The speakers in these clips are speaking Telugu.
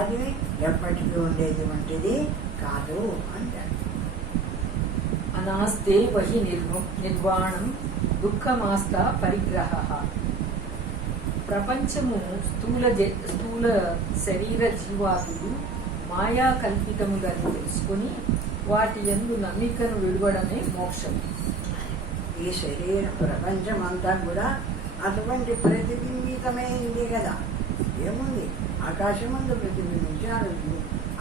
అది ఎప్పటికీ ఉండేటువంటిది కాదు అంటారు. అనాస్తే వహి నిర్వాణం దుఃఖమాస్త పరిగ్రహ. ప్రపంచము స్థూల శరీర జీవాదులు మాయా కల్పితములని తెలుసుకుని వాటి యందు నమ్మికను విడవడమే మోక్షం. ఈ శరీర ప్రపంచం అంతా కూడా అటువంటి ప్రతిబింబితమైంది కదా. ఏముంది, ఆకాశమందు ప్రతిబింబించాడు,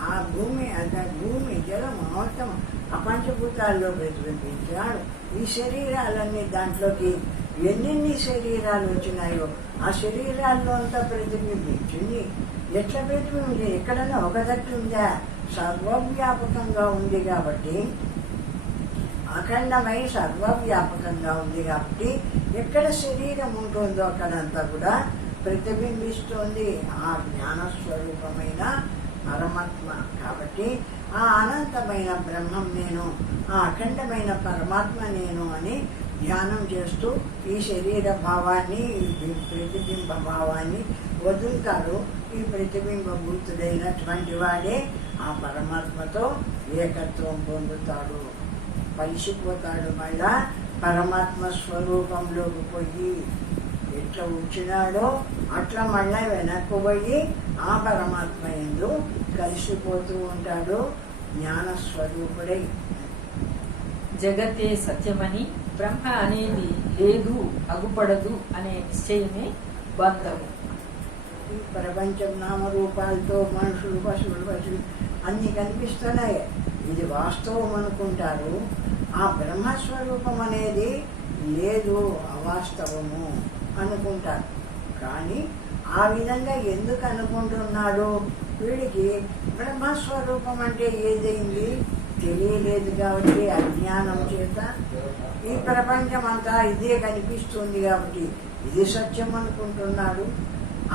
ఆ భూమి జలం మొత్తం ఆ పంచభూతాల్లో ప్రతిబింబించాడు. ఈ శరీరాలన్నీ దాంట్లోకి ఎన్నెన్ని శరీరాలు వచ్చినాయో ఆ శరీరాల్లో అంతా ప్రతిబింబించింది. ఎట్లా ప్రతిబింబించింది? ఎక్కడన్నా ఒక దగ్గర ఉందా? సర్వవ్యాపకంగా ఉంది కాబట్టి, అఖండమై సర్వవ్యాపకంగా ఉంది కాబట్టి ఎక్కడ శరీరం ఉంటుందో అక్కడంతా కూడా ప్రతిబింబిస్తోంది ఆ జ్ఞానస్వరూపమైన పరమాత్మ. కాబట్టి ఆ అనంతమైన బ్రహ్మం నేను, ఆ అఖండమైన పరమాత్మ నేను అని ధ్యానం చేస్తూ ఈ శరీర భావాన్ని, ఈ ప్రతిబింబ భావాన్ని వదులుతాడు. ఈ ప్రతిబింబభూతుడైనటువంటి వాడే ఆ పరమాత్మతో ఏకత్వం పొందుతాడు, కలిసిపోతాడు. మళ్ళా పరమాత్మ స్వరూపంలోకి పోయి ఎట్లా వచ్చినాడో అట్లా మళ్ళా వెనక్కు పోయి ఆ పరమాత్మ యందు కలిసిపోతూ ఉంటాడు జ్ఞానస్వరూపుడై. జగతే సత్యమని బ్రహ్మ అనేది లేదు, అగుపడదు అనే నిశ్చయమే బంధము. ఈ ప్రపంచం నామరూపాలతో మనుషులు, పశువులు అన్ని కనిపిస్తున్నాయి. ఇది వాస్తవం అనుకుంటారు. ఆ బ్రహ్మస్వరూపం అనేది లేదు, అవాస్తవము అనుకుంటారు. కానీ ఆ విధంగా ఎందుకు అనుకుంటున్నాడు? వీడికి బ్రహ్మస్వరూపం అంటే ఏదైంది తెలియలేదు కాబట్టి అజ్ఞానం చేత ఈ ప్రపంచం అంతా ఇదే కనిపిస్తుంది కాబట్టి ఇది సత్యం అనుకుంటున్నాడు.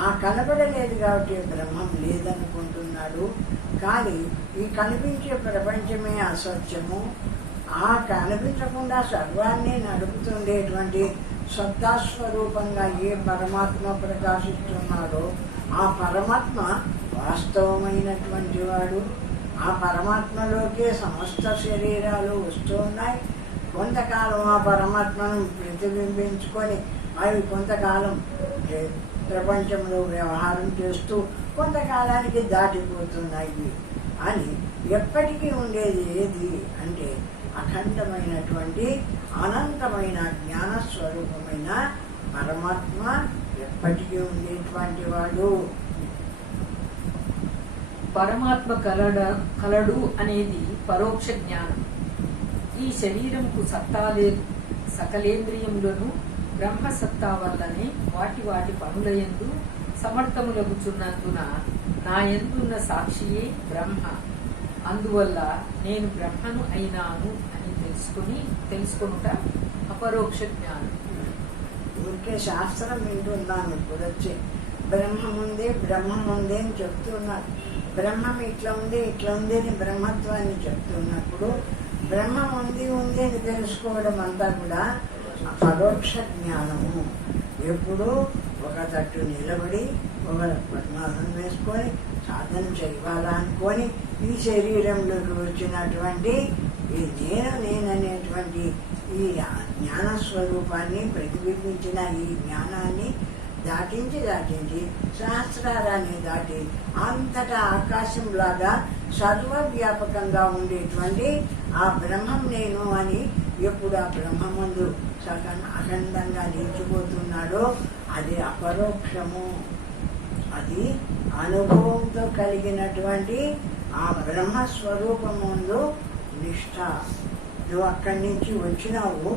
ఆ కనబడలేదు కాబట్టి బ్రహ్మం లేదనుకుంటున్నాడు. కానీ ఈ కనిపించే ప్రపంచమే అసత్యము. ఆ కనిపించకుండా సర్వాన్ని నడుపుతుండేటువంటి సత్తాస్వరూపంగా ఏ పరమాత్మ ప్రకాశిస్తున్నాడో ఆ పరమాత్మ వాస్తవమైనటువంటి వాడు. ఆ పరమాత్మలోకే సమస్త శరీరాలు వస్తున్నాయి. కొంతకాలం ఆ పరమాత్మను ప్రతిబింబించుకొని అవి కొంతకాలం ప్రపంచంలో వ్యవహారం చేస్తూ కొంతకాలానికి దాటిపోతున్నాయి. అని ఎప్పటికీ ఉండేది ఏది అంటే అఖండమైనటువంటి అనంతమైన జ్ఞానస్వరూపమైన పరమాత్మ ఎప్పటికీ ఉండేటువంటి వాడు. పరమాత్మ కలడు అనేది పరోక్ష జ్ఞానం. ఈ శరీరంకు సత్తా లేదు. సకలేంద్రియములను బ్రహ్మసత్తా వల్లనే వాటి వాటి పనులయందు సమర్థములగుచున్నందున నా యందున్న సాక్షియే బ్రహ్మ. అందువల్ల నేను బ్రహ్మను అయినాను అని తెలుసుకొనుట అపరోక్ష జ్ఞానం. ఊరికే శాస్త్రం వింటున్నాను. ఇప్పుడు వచ్చి బ్రహ్మం ఉంది అని చెప్తున్నారు. బ్రహ్మం ఇట్లా ఉంది అని బ్రహ్మత్వాన్ని చెప్తున్నప్పుడు బ్రహ్మం ఉంది అని తెలుసుకోవడం అంతా కూడా పరోక్ష జ్ఞానము. ఎప్పుడు ఒక తట్టు నిలబడి ఒక పద్మాసనం వేసుకొని సాధన చేయాలా అనుకొని ఈ శరీరంలోకి వచ్చినటువంటి ఈ నేననేటువంటి ఈ జ్ఞానస్వరూపాన్ని ప్రతిబింబించిన ఈ జ్ఞానాన్ని దాటించి సహస్రారాన్ని దాటి అంతటా ఆకాశంలాగా సర్వవ్యాపకంగా ఉండేటువంటి ఆ బ్రహ్మం నేను అని ఎప్పుడు ఆ బ్రహ్మముందు అఖండంగా నిలిచిపోతున్నాడో అది అపరోక్షము. అది అనుభవంతో కలిగినటువంటి ఆ బ్రహ్మస్వరూపముందు నిష్ఠ. నువ్వు అక్కడి నుంచి వచ్చినావు,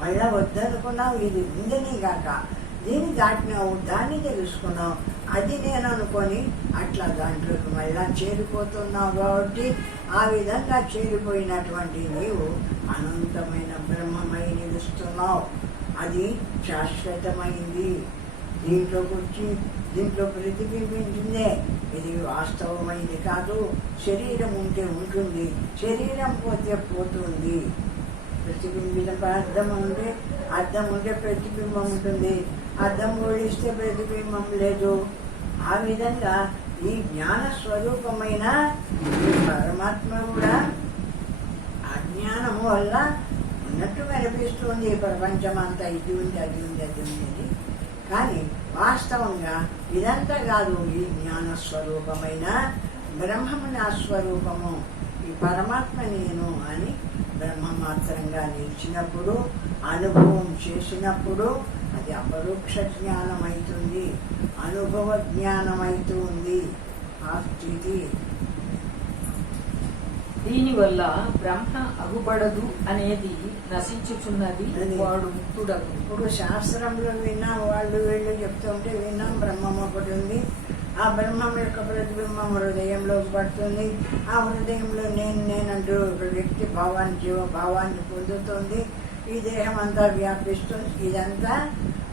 మళ్ళా వద్దనుకున్నావు, ఇది ఉందని గాక దీన్ని దాటినావు, దాన్ని తెలుసుకున్నావు, అది నేను అనుకొని అట్లా దాంట్లోకి మళ్ళా చేరిపోతున్నావు. కాబట్టి ఆ విధంగా చేరిపోయినటువంటి నీవు అనంతమైన బ్రహ్మమై నిలుస్తున్నావు. అది శాశ్వతమైంది. దీంట్లోకి వచ్చి దీంట్లో ప్రతిబింబించిందే. ఇది వాస్తవమైంది కాదు. శరీరం ఉంటే ఉంటుంది, శరీరం పోతే పోతుంది. ప్రతిబింబిత అద్దం ఉంటే ప్రతిబింబం ఉంటుంది, అద్దం ఓడిస్తే ప్రతిబింబం లేదు. ఆ విధంగా ఈ జ్ఞాన స్వరూపమైన ఈ పరమాత్మ కూడా అజ్ఞానము వల్ల ఉన్నట్టు కనిపిస్తుంది. ప్రపంచం అంతా ఇది ఉంది, అది ఉంది, అది ఉంది అని. కానీ వాస్తవంగా ఇదంతా కాదు. ఈ జ్ఞాన స్వరూపమైన బ్రహ్మము నా స్వరూపము, ఈ పరమాత్మ నేను అని బ్రహ్మమాత్రంగా నిలిచినప్పుడు, అనుభవం చేసినప్పుడు అది అపరోక్ష జ్ఞానం అవుతుంది, అనుభవ జ్ఞానం అవుతుంది. ఆ స్థితి. దీనివల్ల బ్రహ్మ అగుపడదు అనేది నశించుచున్నది, వాడు ముక్తుడగు. ఇప్పుడు శాస్త్రంలో విన్నాం, వాళ్ళు వీళ్ళు చెప్తూ ఉంటే విన్నాం. బ్రహ్మం ఒకటి ఉంది, ఆ బ్రహ్మం యొక్క ప్రతిబింబం హృదయంలోకి పడుతుంది. ఆ హృదయంలో నేనంటూ ఒక వ్యక్తి భావాన్ని, జీవభావాన్ని పొందుతుంది. ఈ దేహం అంతా వ్యాపిస్తుంది. ఇదంతా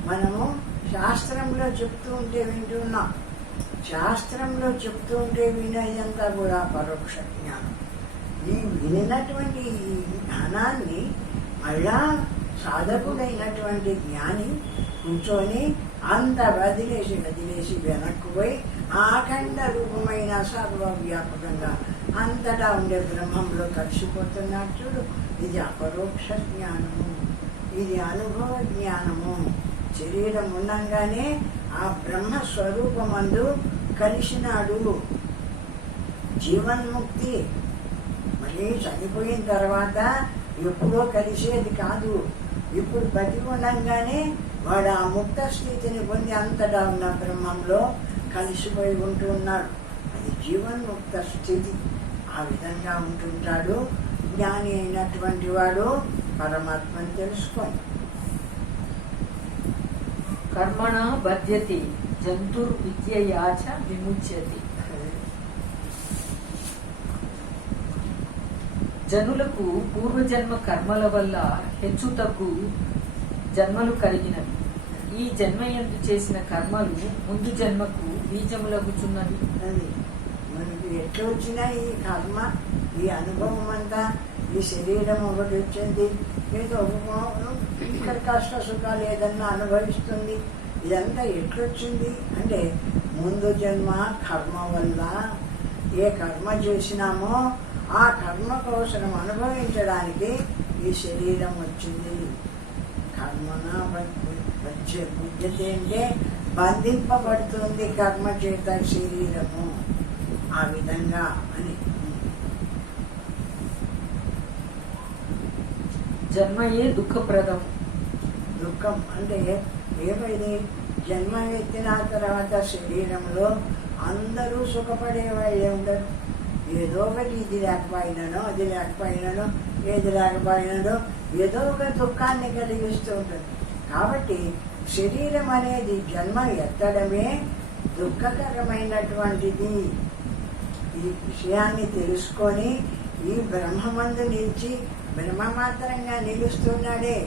మనము శాస్త్రంలో చెప్తూ ఉంటే వింటున్నాం. శాస్త్రంలో చెప్తూ ఉంటే వినేదంతా కూడా పరోక్ష జ్ఞానం. ఈ వినినటువంటి ఈ జ్ఞానాన్ని మళ్ళా సాధకుడైనటువంటి జ్ఞాని కూర్చొని అంత వదిలేసి వెనక్కు పోయి ఆఖండ రూపమైన సర్వవ్యాపకంగా అంతటా ఉండే బ్రహ్మంలో కలిసిపోతున్నాడు. చూడు, ఇది అపరోక్ష జ్ఞానము, ఇది అనుభవ జ్ఞానము. శరీరం ఉండంగానే ఆ బ్రహ్మ స్వరూపమందు కలిసినాడు. జీవన్ముక్తి మళ్ళీ చనిపోయిన తర్వాత ఎప్పుడో కలిసేది కాదు. ఇప్పుడు బతి ఉండంగానే వాడు ఆ ముక్త స్థితిని పొంది అంతటా ఉన్న బ్రహ్మంలో కలిసిపోయి ఉంటున్నాడు. అది జీవన్ముక్త స్థితి. ఆ విధంగా ఉంటుంటాడు జ్ఞాని అయినటువంటి వాడు. పరమాత్మని తెలుసుకొని కర్మణ బధ్యతి జంతుర్విద్యయాచ విముచ్యతి. జనులకు పూర్వజన్మ కర్మల వల్ల హెచ్చు తగ్గు జన్మలు కలిగినవి. ఈ జన్మయందు చేసిన కర్మలు ముందు జన్మకు బీజములగుచున్నవి. మనకి ఎట్లా వచ్చినా ఈ కర్మ, ఈ అనుభవం అంతా, ఈ శరీరం ఒకటి వచ్చింది, ఏదో ఇక్కడ కష్ట సుఖాలు ఏదన్నా అనుభవిస్తుంది. ఇదంతా ఎట్లొచ్చింది అంటే ముందు జన్మ కర్మ వల్ల ఏ కర్మ చేసినామో ఆ కర్మ కోసం అనుభవించడానికి ఈ శరీరం వచ్చింది. కర్మన వచ్చే బుద్ధి అంటే బంధింపబడుతుంది కర్మ చేత శరీరము. ఆ విధంగా అని జన్మయే దుఃఖప్రదం. దుఃఖం అంటే ఏమైంది? జన్మ ఎత్తిన తర్వాత శరీరంలో అందరూ సుఖపడే వాళ్ళే ఉండరు. ఏదో ఒకటి ఇది లేకపోయినానో, అది లేకపోయినానో, ఏది లేకపోయినానో ఏదో ఒక దుఃఖాన్ని కలిగిస్తూ ఉంటుంది. కాబట్టి శరీరం అనేది జన్మ ఎత్తడమే దుఃఖకరమైనటువంటిది. ఈ విషయాన్ని తెలుసుకొని ఈ బ్రహ్మమందు నిలిచి బ్రహ్మమాత్రంగా నిలుస్తున్నాడే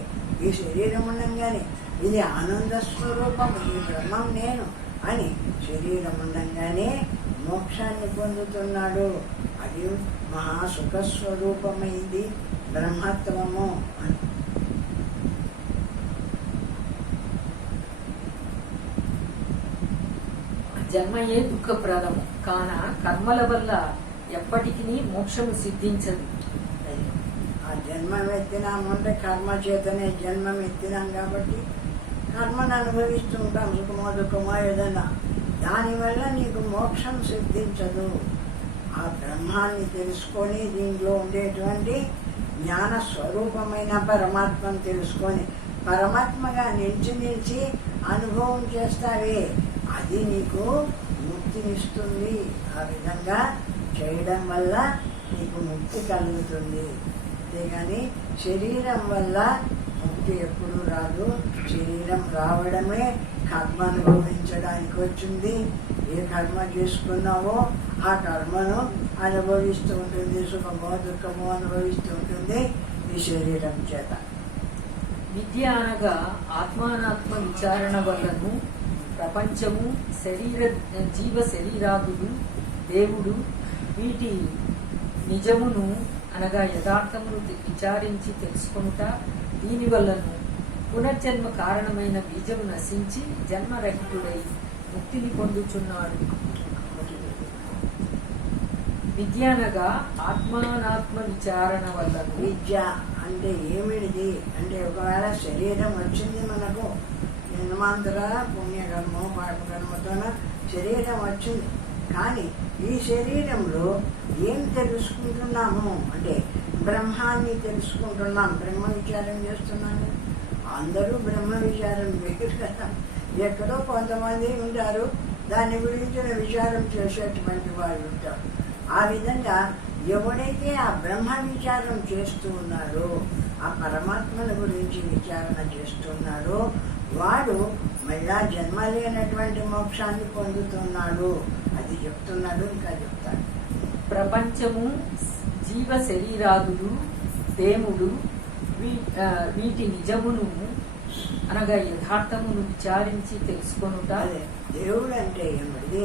ఈ శరీరం ఉండంగానే ఇది ఆనంద స్వరూపం, ఈ బ్రహ్మం నేను అని శరీరం ఉండంగానే మోక్షాన్ని పొందుతున్నాడు. అది మహాసుఖస్వరూపమైంది బ్రహ్మత్వము అని. జన్మయే దుఃఖప్రదము కాన కర్మల వల్ల ఎప్పటికీ మోక్షము సిద్ధించదు. ఆ జన్మం ఎత్తినామంటే కర్మ చేతనే జన్మం ఎత్తినాం కాబట్టి కర్మను అనుభవిస్తూ ఉంటాం, సుఖమో దుఃఖమో ఏదన్నా. దానివల్ల నీకు మోక్షం సిద్ధించదు. ఆ బ్రహ్మాన్ని తెలుసుకొని దీంట్లో ఉండేటువంటి జ్ఞాన స్వరూపమైన పరమాత్మను తెలుసుకొని పరమాత్మగా నిలిచి అనుభవం చేస్తావే, అది నీకు ముక్తినిస్తుంది. ఆ విధంగా చేయడం వల్ల నీకు ముక్తి కలుగుతుంది. అంతేగాని శరీరం వల్ల ముక్తి ఎప్పుడు రాదు. శరీరం రావడమే కర్మ అనుభవించడానికి వచ్చింది. ఏ కర్మ చేసుకున్నావో ఆ కర్మను అనుభవిస్తూ ఉంటుంది. సుఖమో దుఃఖమో అనుభవిస్తూ ఉంటుంది ఈ శరీరం చేత. విద్య అనగా ఆత్మానాత్మ విచారణ వల్లను ప్రపంచము, జీవ శరీరాదులు, దేవుడు వీటి నిజమును అనగా యథార్థమును విచారించి తెలుసుకొనుట. దీనివల్లను పునర్జన్మ కారణమైన బీజము నశించి జన్మరహితుడై ముక్తిని పొందుచున్నాడు. విద్య అనగా ఆత్మానాత్మ విచారణ వల్లను. విద్య అంటే ఏమిటిది అంటే ఒకవేళ శరీరం వచ్చింది మనకు జన్మాంతర పుణ్యకర్మ పాపకర్మతోన శరీరం వచ్చింది. కానీ ఈ శరీరంలో ఏం తెలుసుకుంటున్నాము అంటే బ్రహ్మాన్ని తెలుసుకుంటున్నాం, బ్రహ్మ విచారం చేస్తున్నాము. అందరూ బ్రహ్మ విచారం వేరు కదా, ఎక్కడో కొంతమంది ఉంటారు దాని గురించిన విచారం చేసేటువంటి వాళ్ళు ఉంటారు. ఆ విధంగా ఎవడైతే ఆ బ్రహ్మ విచారం చేస్తూ ఉన్నాడో, ఆ పరమాత్మను గురించి విచారణ చేస్తున్నాడో వాడు మళ్ళా జన్మ లేనటువంటి మోక్షాన్ని పొందుతున్నాడు. అది చెప్తున్నాడు, ఇంకా చెప్తాడు. ప్రపంచము, జీవ శరీరాదులు, దేవుడు వీటి నిజమును అనగా యథార్థమును విచారించి తెలుసుకొనుట. అదే దేవుడు అంటే ఏమిటిది,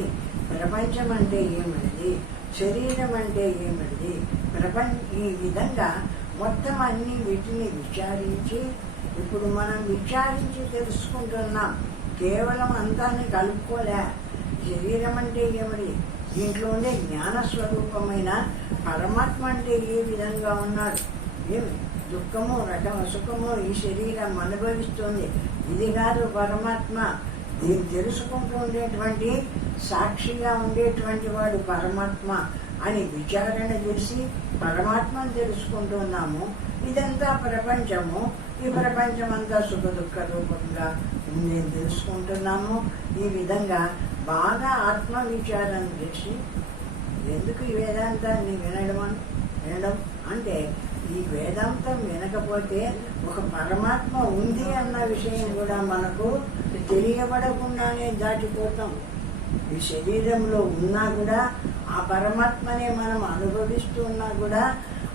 ప్రపంచం అంటే ఏమిటిది, శరీరం అంటే ఏమిటిది, ఈ విధంగా మొత్తం అన్ని వీటిని విచారించి ఇప్పుడు మనం విచారించి తెలుసుకుంటున్నాం. కేవలం అంతాన్ని కలుపుకోలే. శరీరం అంటే ఏమిటి, దీంట్లో ఉండే జ్ఞానస్వరూపమైన పరమాత్మ అంటే ఏ విధంగా ఉన్నాడు, ఏమి దుఃఖము సుఖము ఈ శరీరం అనుభవిస్తుంది, ఇది కాదు పరమాత్మ. దీన్ని తెలుసుకుంటూ ఉండేటువంటి సాక్షిగా ఉండేటువంటి వాడు పరమాత్మ అని విచారణ చేసి పరమాత్మను తెలుసుకుంటున్నాము. ఇదంతా ప్రపంచము, ఈ ప్రపంచం అంతా సుఖ దుఃఖ రూపంగా నేను తెలుసుకుంటున్నాము. ఈ విధంగా బాగా ఆత్మ విచారం చేసి ఎందుకు ఈ వేదాంతాన్ని వినడం అంటే ఈ వేదాంతం వినకపోతే ఒక పరమాత్మ ఉంది అన్న విషయం కూడా మనకు తెలియబడకుండానే దాటిపోతాం. ఈ శరీరంలో ఉన్నా కూడా ఆ పరమాత్మనే మనం అనుభవిస్తూ ఉన్నా కూడా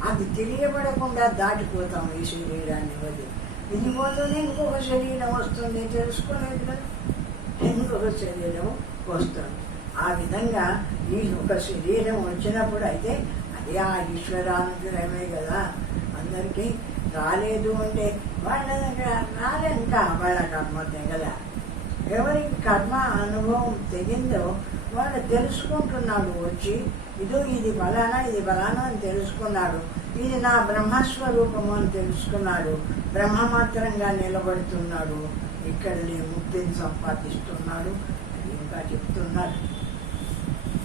అది తెలియబడకుండా దాటిపోతాం. ఈ శరీరాన్ని వదిలి ఇది పోతూనే ఇంకొక శరీరం వస్తుంది, తెలుసుకోలేదు కదా, ఇంకొక శరీరం వస్తుంది. ఆ విధంగా ఈ ఒక శరీరం వచ్చినప్పుడు అయితే అదే ఆ ఈశ్వరానుగ్రహమే కదా. అందరికీ రాలేదు అంటే వాళ్ళ దగ్గర రాలే, ఇంకా వాళ్ళ కర్మ తెగల. ఎవరికి కర్మ అనుభవం తెగిందో వాడు తెలుసుకుంటున్నాడు, వచ్చి ఇది ఫలానా ఇది ఫలానా అని తెలుసుకున్నాడు. ఇది నా బ్రహ్మస్వరూపము అని తెలుసుకున్నాడు, బ్రహ్మమాత్రంగా నిలబడుతున్నాడు, ఇక్కడనే ముక్తిని సంపాదిస్తున్నాడు. ఇంకా చెప్తున్నారు.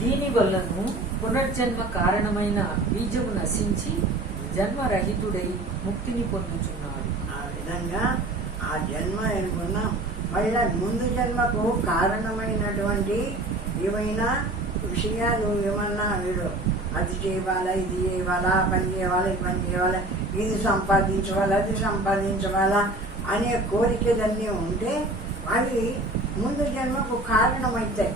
దీని వల్లను పునర్జన్మ కారణమైన బీజము నశించి జన్మరహితుడై ముక్తిని పొందుచున్నాడు. ఆ విధంగా ఆ జన్మ అనుకున్నాం. మళ్ళా ముందు జన్మకు కారణమైనటువంటి ఏమైనా విషయాలు ఏమన్నా వీడు అది చేయాలా, ఇది చేయాలా, పని చేయాలా, ఈ పని చేయాలా, ఇది సంపాదించవాలా, అది సంపాదించవాలా అనే కోరికలన్నీ ఉంటే అవి ముందు జన్మకు కారణమవుతాయి.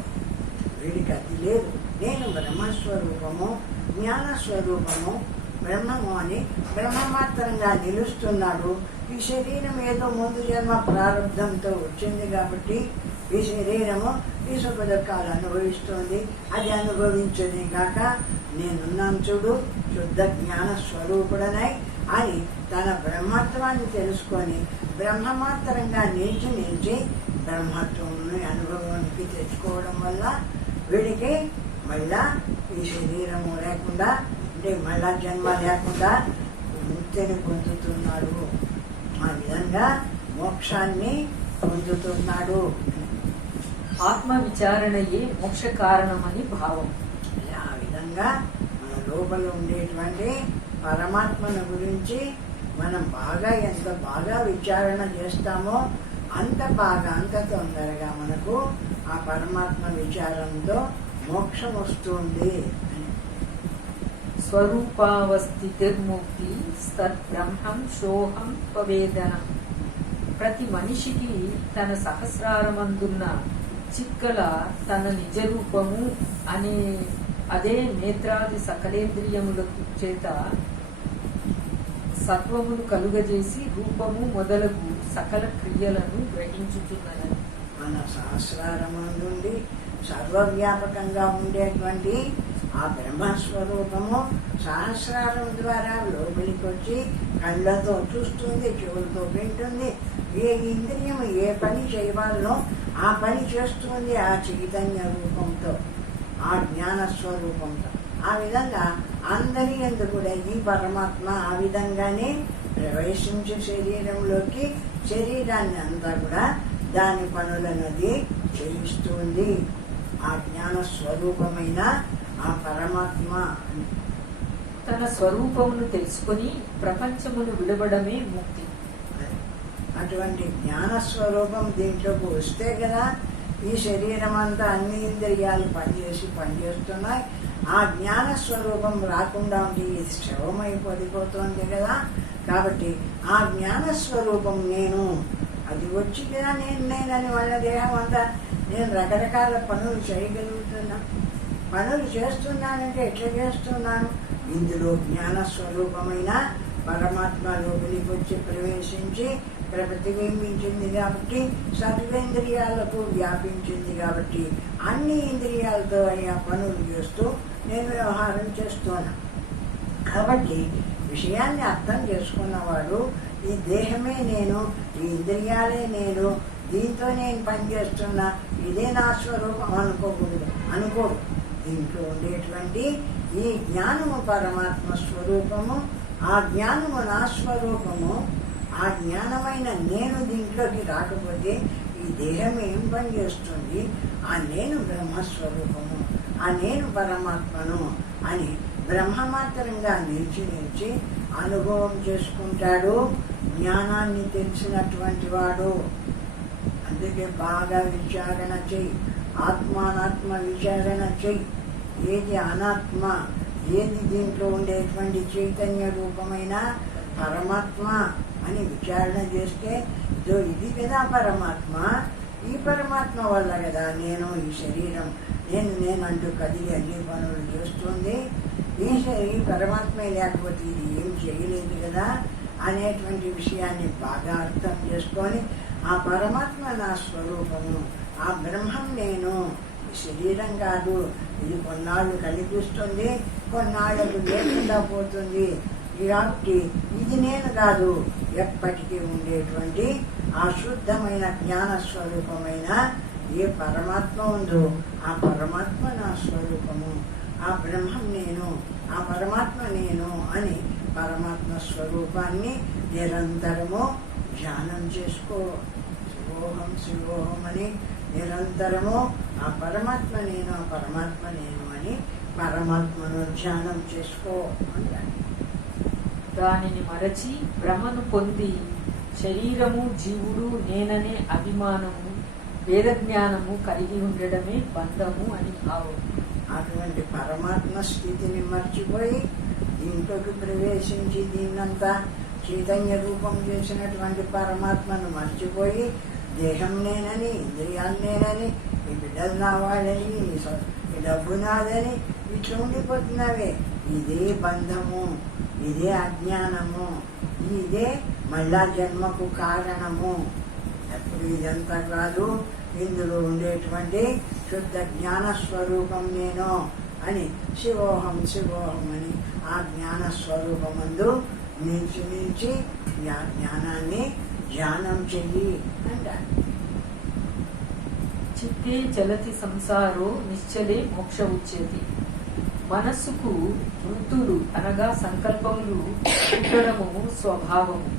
వీడికి అది లేదు. నేను బ్రహ్మస్వరూపము, జ్ఞానస్వరూపము, బ్రహ్మము అని బ్రహ్మమాత్రంగా నిలుస్తున్నాడు. ఈ శరీరం ఏదో ముందు జన్మ ప్రారంభంతో వచ్చింది కాబట్టి ఈ శరీరము ఈ సుఖ దుఃఖాలు అనుభవిస్తుంది. అది అనుభవించదే కాక నేనున్నాను చూడు, శుద్ధ జ్ఞాన స్వరూపుడనై అని తన బ్రహ్మత్వాన్ని తెలుసుకొని బ్రహ్మమాత్రంగా నిలిచి బ్రహ్మత్వంని అనుభవానికి తెచ్చుకోవడం వల్ల వీడికి మళ్ళా ఈ శరీరము లేకుండా అంటే మళ్ళా జన్మ లేకుండా ముక్తిని పొందుతున్నాడు. ఆ విధంగా మోక్షాన్ని పొందుతున్నాడు. ఆత్మ విచారణయే మోక్ష కారణమని భావం. ఆ విధంగా మన లోపల ఉండేటువంటి పరమాత్మను గురించి మనం ఎంత బాగా విచారణ చేస్తామో అంత బాగా, అంత తొందరగా మనకు ఆ పరమాత్మ విచారంతో మోక్షం వస్తుంది. స్వరూపావస్థితిర్ముక్తి సద్బ్రహ్మం సోహం పవేదనం. ప్రతి మనిషికి తన సహస్రారమందున్న చిక్కల తన నిజరూపము అనే అదే నేత్రాది సకలేంద్రియములకు చేత సత్వమును కలుగజేసి రూపము మొదలగు సకల క్రియలను గ్రహించుతున్నది. మన సహస్రారము నుండి సర్వవ్యాపకంగా ఉండేటువంటి ఆ బ్రహ్మస్వరూపము సహస్రారం ద్వారా లోపలికి వచ్చి కళ్ళతో చూస్తుంది, చెవులతో వింటుంది. ఏ ఇంద్రియం ఏ పని చేయవాలో ఆ పని చేస్తుంది ఆ చైతన్య రూపంతో, ఆ జ్ఞాన స్వరూపంతో. ఆ విధంగా అందరి యందు కూడా ఈ పరమాత్మ ఆ విధంగానే ప్రవేశించే శరీరంలోకి శరీరాన్ని అంతా కూడా దాని పనులన్నది చేయిస్తుంది. ఆ జ్ఞాన స్వరూపమైన ఆ పరమాత్మ తన స్వరూపమును తెలుసుకుని ప్రపంచమును విడవడమే ముక్తి. అటువంటి జ్ఞాన స్వరూపం దీంట్లోకి వస్తే కదా ఈ శరీరం అంతా అన్ని ఇంద్రియాలు పనిచేస్తున్నాయి. ఆ జ్ఞాన స్వరూపం రాకుండా ఉంటే ఇది శవమై పడిపోతుంది కదా. కాబట్టి ఆ జ్ఞాన స్వరూపం నేను అది వచ్చి కదా నేనని వాళ్ళ దేహం అంతా నేను రకరకాల పనులు చేయగలుగుతున్నా. పనులు చేస్తున్నానంటే ఎట్లా చేస్తున్నాను? ఇందులో జ్ఞాన స్వరూపమైన పరమాత్మ లోపలికి వచ్చి ప్రవేశించి ప్రతిబింబించింది కాబట్టి సర్వేంద్రియాలకు వ్యాపించింది కాబట్టి అన్ని ఇంద్రియాలతో అయ్యా పనులు చేస్తూ నేను వ్యవహారం చేస్తున్నా. కాబట్టి విషయాన్ని అర్థం చేసుకున్నవాడు ఈ దేహమే నేను, ఈ ఇంద్రియాలే నేను, దీంతో నేను పనిచేస్తున్నా, ఇదే నా స్వరూపం అనుకోడు. దీంట్లో ఉండేటువంటి ఈ జ్ఞానము పరమాత్మ స్వరూపము, ఆ జ్ఞానము నా స్వరూపము. ఆ జ్ఞానమైన నేను దీంట్లోకి రాకపోతే ఈ దేహం ఏం పనిచేస్తుంది? ఆ నేను బ్రహ్మస్వరూపము, ఆ నేను పరమాత్మను అని బ్రహ్మమాత్రంగా నిలిచి అనుభవం చేసుకుంటాడు. జ్ఞానాన్ని తెలిసినటువంటి వాడు. అందుకే బాగా విచారణ చెయ్యి, ఆత్మానాత్మ విచారణ చెయ్యి. ఏది అనాత్మ, ఏది దీంట్లో ఉండేటువంటి చైతన్య రూపమైన పరమాత్మ అని విచారణ చేస్తే ఇది కదా పరమాత్మ. ఈ పరమాత్మ వల్ల కదా నేను ఈ శరీరం నేనంటూ కదిలి అన్ని పనులు చేస్తుంది. ఈ పరమాత్మే లేకపోతే ఇది ఏం చేయలేదు కదా అనేటువంటి విషయాన్ని బాగా అర్థం చేసుకొని ఆ పరమాత్మ నా స్వరూపము, ఆ బ్రహ్మం నేను, ఈ శరీరం కాదు. ఇది కొన్నాళ్ళు కనిపిస్తుంది, కొన్నాళ్ళకు లేకుండా పోతుంది. కాబట్టి ఇది నేను కాదు, ఎప్పటికీ ఉండేటువంటి ఆ శుద్ధమైన జ్ఞాన స్వరూపమైన ఏ పరమాత్మ ఉందో ఆ పరమాత్మ నా స్వరూపము, ఆ బ్రహ్మం నేను, ఆ పరమాత్మ నేను అని పరమాత్మ స్వరూపాన్ని నిరంతరము ధ్యానం చేసుకో. శివోహం శివోహం అని నిరంతరము ఆ పరమాత్మ నేను, ఆ పరమాత్మ నేను అని పరమాత్మను ధ్యానం చేసుకో అంటారు. దానిని మరచి భ్రమను పొంది శరీరము జీవుడు నేననే అభిమానము వేద జ్ఞానము కలిగి ఉండడమే బంధము అని భావం. అటువంటి పరమాత్మ స్థితిని మర్చిపోయి దీంట్లోకి ప్రవేశించి దీన్నంతా చైతన్య రూపం చేసినటువంటి పరమాత్మను మర్చిపోయి దేహం నేనని, ఇంద్రియాలు నేనని, ఈ బిడ్డలు నా వాళ్ళని, ఈ డబ్బు నాదని ఇట్లా ఉండిపోతున్నావే. ఇదే బంధము, ఇదే అజ్ఞానము, ఇదే మళ్ళా జన్మకు కారణము. ఎప్పుడు ఇదంతా కాదు, ఇందులో ఉండేటువంటి శుద్ధ జ్ఞాన స్వరూపం నేను అని శివోహం శివోహం అని ఆ జ్ఞాన స్వరూపమందు నిలిచి జ్ఞానాన్ని ధ్యానం చెయ్యి అంటారు. చిత్తే చలతి సంసారో నిశ్చలే మోక్ష ఉచ్యతి. మనస్సుకు వృత్తులు అనగా సంకల్పములు పుట్టడము స్వభావము.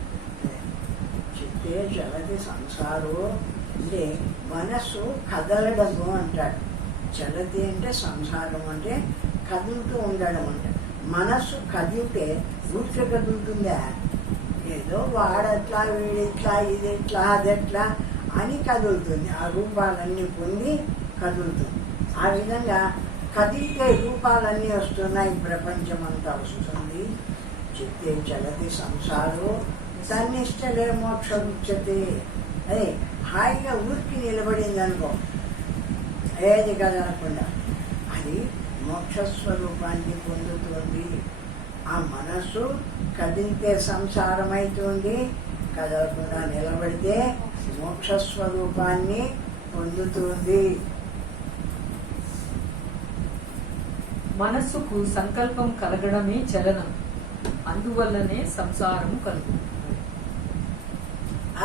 చిత్తే చలతి సంసారో అంటే మనస్సు కదలడము అంటాడు. చలతి అంటే సంసారం అంటే కదులుతూ ఉండడం అంటే. మనస్సు కదిలితే ఊరికే కదులుతుందా? ఏదో వాడట్లా వీడిట్లా ఇదెట్లా అదెట్లా అని కదులుతుంది. ఆ రూపాలన్నీ పొంది కదులుతుంది. ఆ విధంగా కదిలితే రూపాలన్నీ వస్తున్నాయి, ప్రపంచమంతా వస్తుంది. చిత్తే చలతి సంసారో తన్నిష్టలే మోక్ష ఉచ్యతే. అదే హాయిగా ఊరికి నిలబడింది అనుకో, ఏది కదలకుండా, అది మోక్షస్వరూపాన్ని పొందుతుంది. ఆ మనస్సు కదిలితే సంసారం అవుతుంది, కదలకుండా నిలబడితే మోక్షస్వరూపాన్ని పొందుతుంది. మనస్సుకు సంకల్పం కలగడమే చలనం, అందువల్లనే సంసారము కలుగు.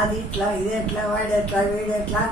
అది ఇట్లా ఇదెట్లా వాడెట్లా వీడెట్లా